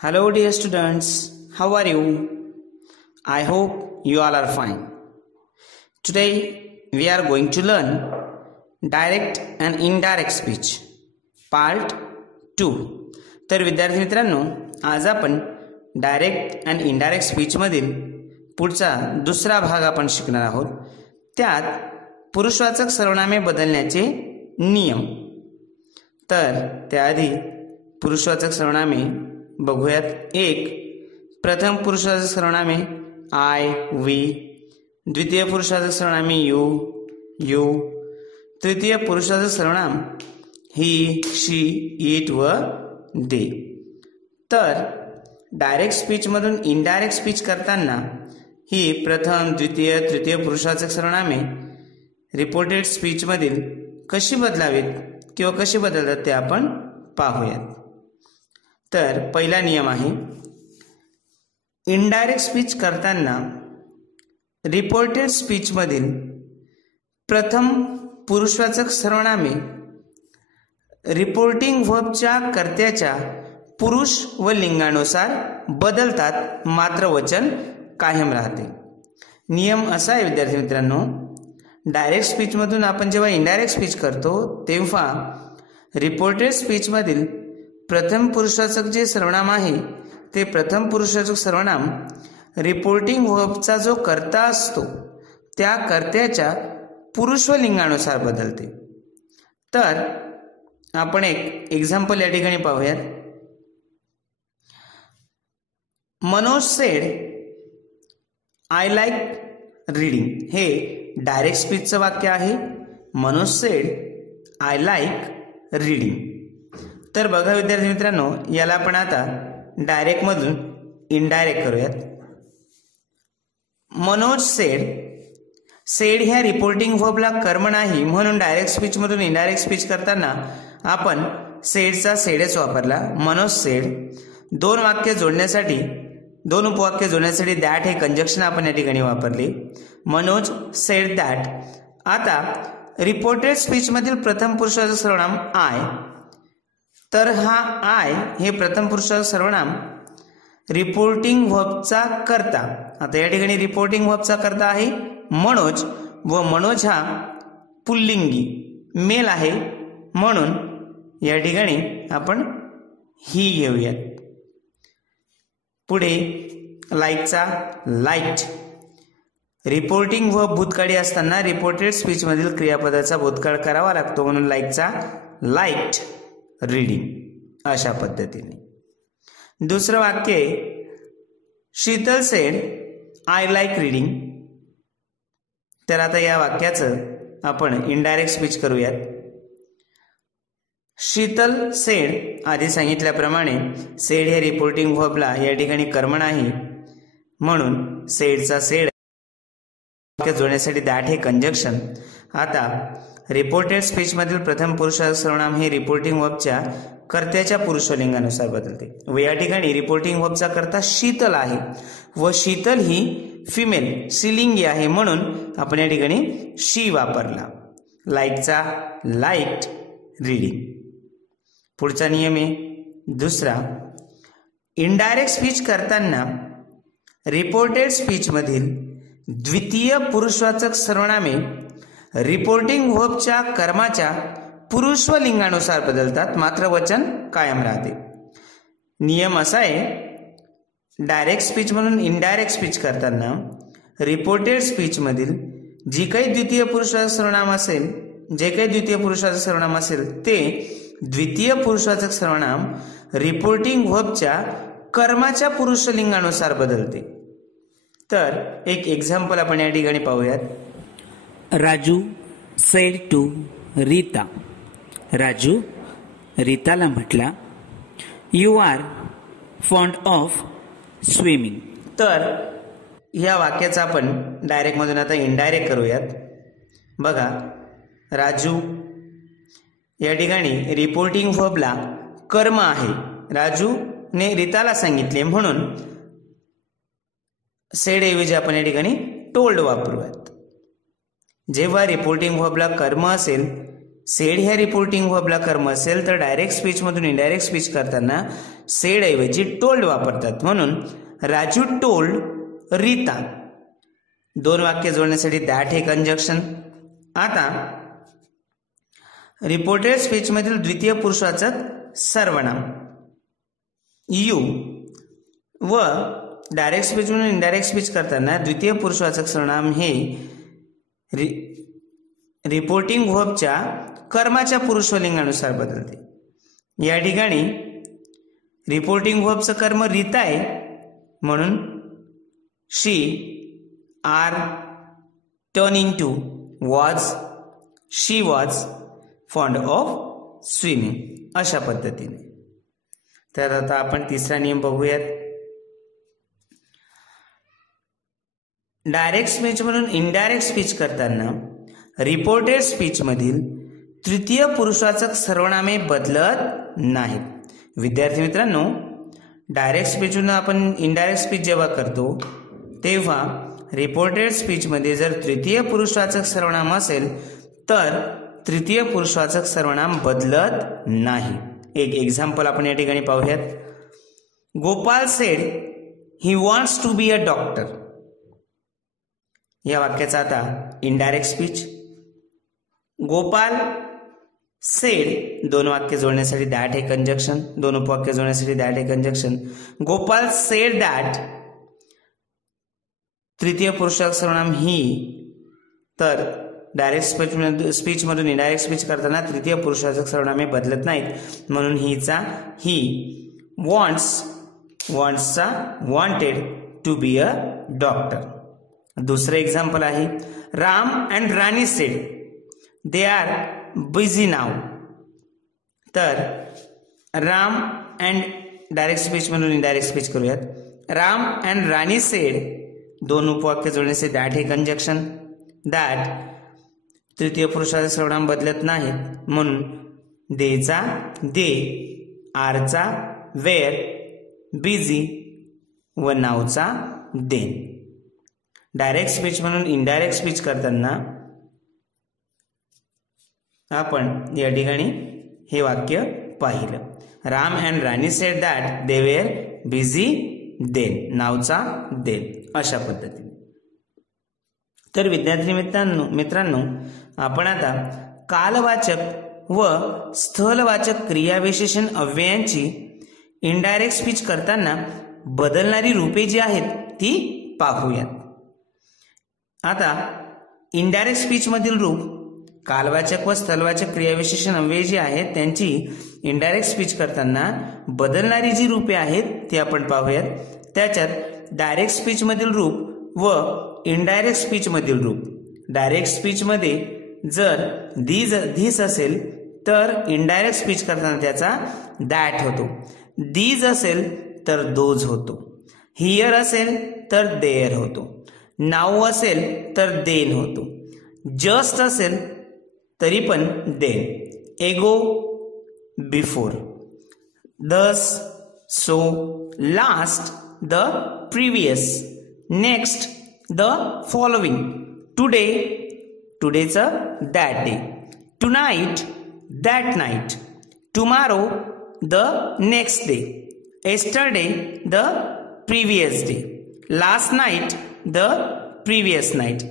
Hello, dear students. How are you? I hope you all are fine. Today, we are going to learn direct and indirect speech, part 2. तर विद्यार्थी मित्रांनो, आज आपण direct आणि indirect speech मधील पुढचा दुसरा भाग आपण शिकणार आहोत. त्यात पुरुषवाचक सर्वनामे बदलण्याचे नियम. तर त्याआधी पुरुषवाचक सर्वनामे बघूयात. प्रथम पुरुषवाचक सर्वनामे आय, वी. द्वितीय पुरुषवाचक सर्वनामे यू, यू. तृतीय पुरुषवाचक सर्वनाम ही, शी, इट व दे. तर डायरेक्ट स्पीच मधून इनडायरेक्ट स्पीच करताना ही प्रथम, द्वितीय, तृतीय पुरुषवाचक सर्वनामे रिपोर्टेड स्पीच मधील कशी बदलावीत किंवा कशी बदलतात ते आपण पाहूयात. तर पहिला नियम आहे, इनडायरेक्ट स्पीच करताना रिपोर्टेड स्पीच मधील प्रथम पुरुषवाचक सर्वनामे रिपोर्टिंग व्हर्बच्या कर्त्याच्या पुरुष व लिंगानुसार बदलतात, मात्र वचन कायम राहते. नियम असा आहे विद्यार्थी मित्रांनो, डायरेक्ट स्पीच मधून आपण जेव्हा इनडायरेक्ट स्पीच करतो तेव्हा रिपोर्टेड स्पीच मधील प्रथम पुरुषवाचक जे सर्वनाम आहे ते प्रथम पुरुषवाचक सर्वनाम रिपोर्टिंग व्हर्बचा जो कर्ता असतो त्या कर्त्याच्या पुरुष व लिंगानुसार बदलते. तर आपण एक एक्झाम्पल या ठिकाणी पाहूयात. Manoj said I like reading. हे डायरेक्ट स्पीचचं वाक्य आहे. Manoj said I like reading. तर बघा विद्यार्थी मित्रांनो, याला आपण आता डायरेक्ट मधून इनडायरेक्ट करूयात. मनोज सेड, सेड ह्या रिपोर्टिंग व्हर्बला कर्म नाही म्हणून डायरेक्ट स्पीच मधून इनडायरेक्ट स्पीच करताना आपण सेडचा सेडच वापरला. मनोज सेड. दोन वाक्य जोडण्यासाठी, दोन उपवाक्य जोडण्यासाठी दॅट हे कंजक्शन आपण या ठिकाणी वापरले. Manoj sed that. आता रिपोर्टेड स्पीच मधील प्रथम पुरुषाचं सर्वनाम आय. तर हा आय हे प्रथम पुरुषाचं सर्वनाम रिपोर्टिंग व्हर्बचा कर्ता. आता या ठिकाणी रिपोर्टिंग व्हर्बचा कर्ता आहे मनोज व मनोज हा पुल्लिंगी मेल आहे म्हणून या ठिकाणी आपण ही घेऊयात. पुढे लाईकचा लाईट. रिपोर्टिंग व्हर्ब भूतकाळी असताना रिपोर्टेड स्पीच मधील क्रियापदाचा भूतकाळ करावा लागतो म्हणून लाईकचा लाईट रीडिंग. अशा पद्धतीने दुसरं वाक्य आहे, Sheetal said I like reading. तर आता या वाक्याचं आपण इनडायरेक्ट स्पीच करूयात. शीतल सेड, आधी सांगितल्याप्रमाणे सेड हे रिपोर्टिंग व्हर्बला या ठिकाणी कर्म नाही म्हणून सेडचा सेड वाक्य जोडण्यासाठी दॅट हे कंजक्शन. आता रिपोर्टेड स्पीच मधील प्रथम पुरुषाचं सर्वनाम हे रिपोर्टिंग व्हर्बच्या कर्त्याच्या पुरुष लिंगानुसार बदलते व या ठिकाणी रिपोर्टिंग व्हर्बचा कर्ता शीतल आहे व शीतल ही फिमेल स्त्रीलिंगी आहे म्हणून आपण या ठिकाणी शी वापरला. लाईकचा लाईट रीडिंग. पुढचा नियम आहे दुसरा, इनडायरेक्ट स्पीच करताना रिपोर्टेड स्पीच मधील द्वितीय पुरुषवाचक सर्वनामे रिपोर्टिंग व्हर्बच्या कर्माच्या पुरुष व लिंगानुसार बदलतात, मात्र वचन कायम राहते. नियम असा आहे, डायरेक्ट स्पीच म्हणून इनडायरेक्ट स्पीच करताना रिपोर्टेड स्पीच मधील जी काही द्वितीय पुरुषवाचक सर्वनाम असेल, जे काही द्वितीय पुरुषवाचक सर्वनाम असेल ते द्वितीय पुरुषवाचक सर्वनाम रिपोर्टिंग व्हर्बच्या कर्माच्या पुरुष लिंगानुसार बदलते. तर एक एक्झाम्पल आपण या ठिकाणी पाहूयात. Raju said to Rita. राजू रीताला म्हटला, you are fond of swimming. तर या वाक्याचा आपण डायरेक्ट मधून आता इनडायरेक्ट करूयात. बघा, राजू या ठिकाणी रिपोर्टिंग व्हर्बला कर्म आहे. राजूने रीताला सांगितले म्हणून सेड ऐवजी आपण या ठिकाणी टोल्ड वापरूयात. जेव्हा रिपोर्टिंग व्हर्बला कर्म असेल, सेड ह्या रिपोर्टिंग व्हर्बला कर्म असेल तर डायरेक्ट स्पीच मधून इनडायरेक्ट स्पीच करताना सेड ऐवजी टोल्ड वापरतात. म्हणून राजू टोल्ड रीता. 2 वाक्य जोडण्यासाठी दॅट हे कंजक्शन. आता रिपोर्टेड स्पीच मधील द्वितीय पुरुषवाचक सर्वनाम यू व डायरेक्ट स्पीच म्हणून इनडायरेक्ट स्पीच करताना द्वितीय पुरुषवाचक सर्वनाम हे रिपोर्टिंग व्हर्बच्या कर्माच्या पुरुषलिंगानुसार बदलते. या ठिकाणी रिपोर्टिंग व्हर्बचं कर्म रीता आहे, म्हणून she are turning to was, she was fond of swimming, अशा पद्धतीने. तर आता आपण तिसरा नियम बघूयात. डायरेक्ट स्पीच म्हणून इनडायरेक्ट स्पीच करताना रिपोर्टेड स्पीच मधील तृतीय पुरुषवाचक सर्वनामे बदलत नाहीत. विद्यार्थी मित्रांनो, डायरेक्ट स्पीच म्हणून आपण इनडायरेक्ट स्पीच जेव्हा करतो तेव्हा रिपोर्टेड स्पीच मध्ये जर तृतीय पुरुषवाचक सर्वनाम असेल तर तृतीय पुरुषवाचक सर्वनाम बदलत नाही. एक एक्झाम्पल आपण या ठिकाणी पाहूयात. Gopal said he wants to be a doctor. या वाक्याचा आता इनडायरेक्ट स्पीच. गोपाल सेड 2 वाक्य जोडण्यासाठी दॅट हे कंजक्शन, 2 उपवाक्य जोडण्यासाठी दॅट हे कंजक्शन. गोपाल सेड दॅट तृतीय पुरुषवाचक सर्वनाम ही. तर डायरेक्ट स्पीच मधून इनडायरेक्ट स्पीच करताना तृतीय पुरुषवाचक सर्वनामे बदलत नाहीत, म्हणून हीचा ही. वॉन्ट्सचा wanted to be a doctor. दुसरं एक्झाम्पल आहे. Ram and Rani said they are busy now. तर राम अँड डायरेक्ट स्पीच म्हणून इनडायरेक्ट स्पीच करूयात. राम अँड राणी सेड 2 उपवाक्य जोडण्याचे दॅट हे कंजक्शन. दॅट तृतीय पुरुषाचे सर्वनाम बदलत नाहीत, म्हणून देचा दे, आरचा वेअर, बिझी व नावचा देन. डायरेक्ट स्पीच म्हणून इनडायरेक्ट स्पीच करताना आपण या ठिकाणी हे वाक्य पाहिलं. Ram and Rani said that they were busy then, नावचा देन, अशा पद्धतीने. तर विद्यार्थी मित्रांनो, आपण आता कालवाचक व स्थलवाचक क्रियाविशेषण अव्ययांची इनडायरेक्ट स्पीच करताना बदलणारी रूपे जी आहेत ती पाहूयात. आता इनडायरेक्ट स्पीच मधील रूप कालवाचक व स्थलवाचक क्रियाविशेषण अव्यय जी आहेत त्यांची इनडायरेक्ट स्पीच करताना बदलणारी जी रूपे आहेत ती आपण पाहूयात. त्याच्यात डायरेक्ट स्पीच मधील रूप व इनडायरेक्ट स्पीच मधील रूप. डायरेक्ट स्पीच मध्ये जर धीस असेल तर इनडायरेक्ट स्पीच करताना त्याचा दॅट होतो. दीज असेल तर दोज होतो. हिअर असेल तर देअर होतो. नाऊ असेल तर देन होतो. जस्ट असेल तरी पण then. Ago before. Thus, so, last, the previous, next, the following, today, टुडेचं that day, tonight, that night, tomorrow, the next day, yesterday, the previous day, last night, the previous night.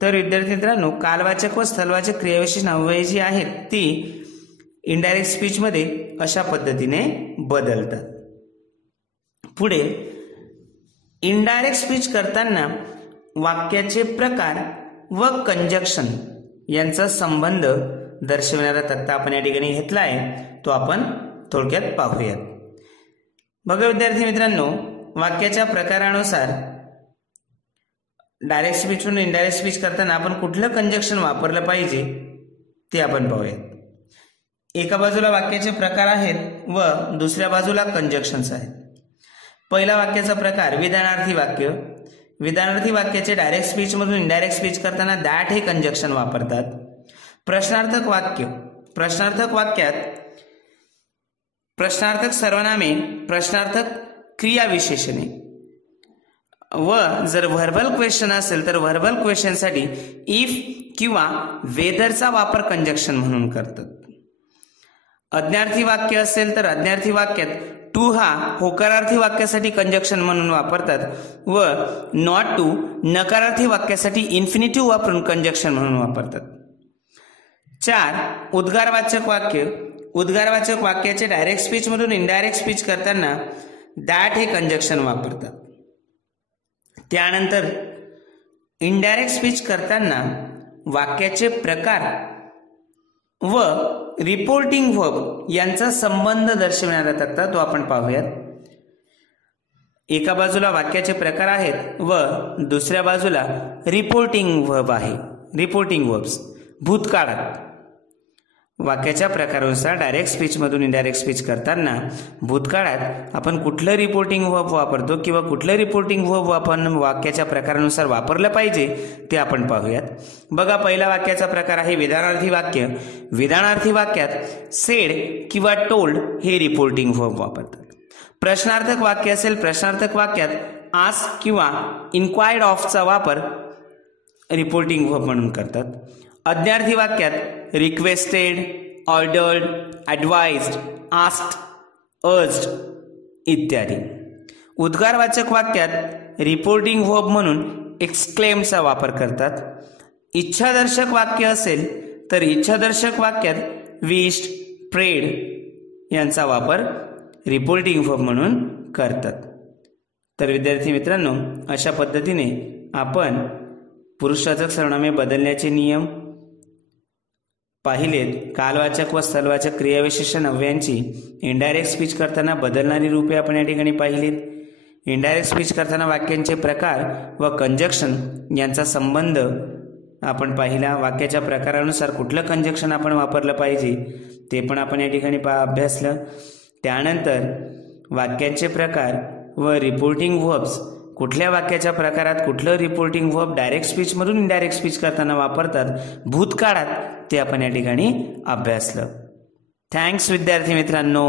तर विद्यार्थी मित्रांनो, कालवाचक व स्थलवाचक क्रियाविशेषण अव्यय जी आहेत ती इनडायरेक्ट स्पीच मध्ये अशा पद्धतीने बदलतात. पुढे इनडायरेक्ट स्पीच करताना वाक्याचे प्रकार व कंजक्शन यांचा संबंध दर्शविणारा तक्ता आपण या ठिकाणी घेतला आहे, तो आपण थोडक्यात पाहूयात. बघा विद्यार्थी मित्रांनो, वाक्याच्या प्रकारानुसार डायरेक्ट स्पीच म्हणून इनडायरेक्ट स्पीच करताना आपण कुठलं कंजक्शन वापरलं पाहिजे ते आपण पाहूयात. एका बाजूला वाक्याचे प्रकार आहेत व दुसऱ्या बाजूला कंजक्शन्स आहेत. पहिला वाक्याचा प्रकार विधानार्थी वाक्य. विधानार्थी वाक्याचे डायरेक्ट स्पीच मधून इनडायरेक्ट स्पीच करताना दॅट हे कंजक्शन वापरतात. प्रश्नार्थक वाक्य. प्रश्नार्थक वाक्यात प्रश्नार्थक सर्वनामे, प्रश्नार्थक क्रियाविशेषणे व जर व्हर्बल क्वेश्चन असेल तर व्हर्बल क्वेश्चन साठी इफ किंवा वेदरचा वापर कंजक्शन म्हणून करतात. अज्ञार्थी वाक्य असेल तर अज्ञार्थी वाक्यात टू हा होकारार्थी वाक्यासाठी कंजक्शन म्हणून वापरतात व नॉट टू नकारार्थी वाक्यासाठी इन्फिनिटिव्ह वापरून कंजक्शन म्हणून वापरतात. 4. उद्गारवाचक वाक्य. उद्गारवाचक वाक्याचे डायरेक्ट स्पीच मधून इनडायरेक्ट स्पीच करताना दॅट हे कंजक्शन वापरतात. त्यानंतर इनडायरेक्ट स्पीच करताना वाक्याचे प्रकार व रिपोर्टिंग वर्ब यांचा संबंध दर्शविणारा तक्ता तो आपण पाहूयात. एका बाजूला वाक्याचे प्रकार आहेत व दुसऱ्या बाजूला रिपोर्टिंग वर्ब आहे. रिपोर्टिंग वर्ब्स भूतकाळात वाक्याच्या प्रकारानुसार डायरेक्ट स्पीच मधून इनडायरेक्ट स्पीच करताना भूतकाळात आपण कुठलं रिपोर्टिंग वर्ब वापरतो किंवा कुठलं रिपोर्टिंग वर्ब आपण वाक्याच्या प्रकारानुसार वापरलं पाहिजे ते आपण पाहूयात. बघा, पहिला वाक्याचा प्रकार आहे विधानार्थी वाक्य. विधानार्थी वाक्यात सेड किंवा टोल्ड हे रिपोर्टिंग वर्ब वापरतात. प्रश्नार्थक वाक्य असेल, प्रश्नार्थक वाक्यात आस्क किंवा इन्क्वायर्ड ऑफचा वापर रिपोर्टिंग वर्ब म्हणून करतात. अज्ञार्थी वाक्यात रिक्वेस्टेड, ऑर्डर्ड, ॲडवाइज्ड, आस्क्ड, अर्ज्ड इत्यादी. उद्गारवाचक वाक्यात रिपोर्टिंग वर्ब म्हणून एक्सक्लेमचा वापर करतात. इच्छादर्शक वाक्य असेल तर इच्छादर्शक वाक्यात विश्ड, प्रेड यांचा वापर रिपोर्टिंग वर्ब म्हणून करतात. तर विद्यार्थी मित्रांनो, अशा पद्धतीने आपण पुरुषवाचक सर्वनामे बदलण्याचे नियम पाहिलेत. कालवाचक व स्थलवाचक क्रियाविशेषण अव्ययांची इनडायरेक्ट स्पीच करताना बदलणारी रूपे आपण या ठिकाणी पाहिलीत. इनडायरेक्ट स्पीच करताना वाक्यांचे प्रकार व कंजक्शन यांचा संबंध आपण पाहिला. वाक्याच्या प्रकारानुसार कुठलं कंजक्शन आपण वापरलं पाहिजे ते पण आपण या ठिकाणी अभ्यासलं. त्यानंतर वाक्यांचे प्रकार व रिपोर्टिंग वर्ब्स, कुठल्या वाक्याच्या प्रकारात कुठलं रिपोर्टिंग वर्ब डायरेक्ट स्पीच मधून इनडायरेक्ट स्पीच करताना वापरतात भूतकाळात ते आपण या ठिकाणी अभ्यासलं. थँक्स विद्यार्थी मित्रांनो.